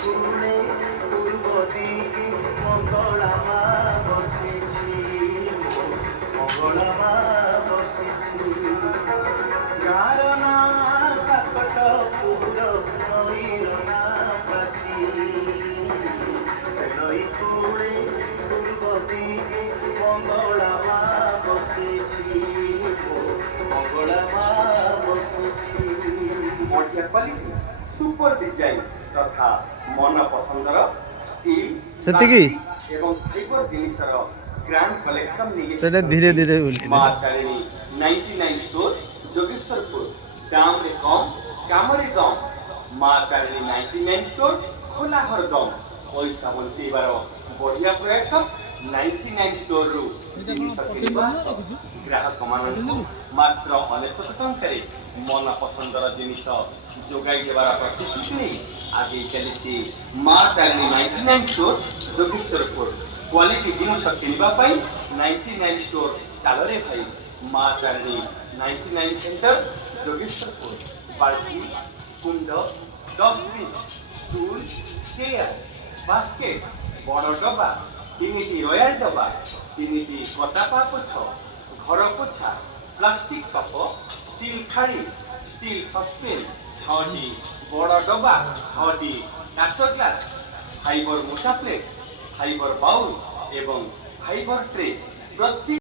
কূলে পূর্ব দিকে মঙ্গলা মা বসেছি, মঙ্গলা মা বসেছি। গাঁর না কাকট পুর নଈর না প্রাচী, সে নଈ কূলে পূর্ব দিকে মঙ্গলা মা বসেছি, মঙ্গলা মা বসেছি। বঢ়িয়া କ୍ୱାଲିଟି ସୁପର ଡିଜାଇନ ତଥା ମନ ପସନ୍ଦର ଷ୍ଟିଲ ସେତିକି ଏବଂ ଫାଇବର ଜିନିଷର ଗ୍ରାଣ୍ଡ କଲେକ୍ସନ ନେଇ ସେଟା ଧୀରେ ଧୀରେ ବୁଲିଲେ ମା ତାରିଣୀ 99 ଷ୍ଟୋର ଯୋଗେଶ୍ୱରପୁର। ଦାମରେ କମ କାମରେ ଦମ। ମା ତାରିଣୀ 99 ଷ୍ଟୋର ଖୋଲା ହରଦମ। ପଇସା ବଞ୍ଚେଇବାର ବଢିଆ ପ୍ରୟାସ। 99 ଷ୍ଟୋରରୁ ଜିନିଷ କିଣିବା ଗ୍ରାହକମାନଙ୍କୁ ମାତ୍ର 99 ଟଙ୍କାରେ ମନ ପସନ୍ଦର ଜିନିଷ ଯୋଗାଇ ଦେବାର ପ୍ରତିଶ୍ରୁତି ନେଇ ଆଗେଇ ଚାଲିଛି ମା ତାରିଣୀ 99 ଷ୍ଟୋର ଯୋଗେଶ୍ୱରପୁର। କ୍ୱାଲିଟି ଜିନିଷ କିଣିବା ପାଇଁ 99 ଷ୍ଟୋର ଚାଲରେ ଭାଇ। ମା ତାରିଣୀ 99 ସେଣ୍ଟର ଯୋଗେଶ୍ୱରପୁର। ବାଲ୍ଟି, କୁଣ୍ଡ, ଡଷ୍ଟବିନ୍, ଷ୍ଟୁଲ, ଚେୟାର, ବାସ୍କେଟ, ବଡ଼ ଡବା, 3ଟି ରୟାଲ ଡବା, 3ଟି କଟା ପାପୋଛ, ଘର ପୋଛା, ପ୍ଲାଷ୍ଟିକ ସପ, ଷ୍ଟିଲ ଥାଳି, ଷ୍ଟିଲ ସସ୍ପେନ୍, 6ଟି ବଡ଼ ଡବା, 6ଟି କାଚ ଗ୍ଲାସ, ଫାଇବର ମୋଟା ପ୍ଲେଟ୍, ଫାଇବର ବାଉଲ ଏବଂ ଫାଇବର ଟ୍ରେ। ପ୍ରତି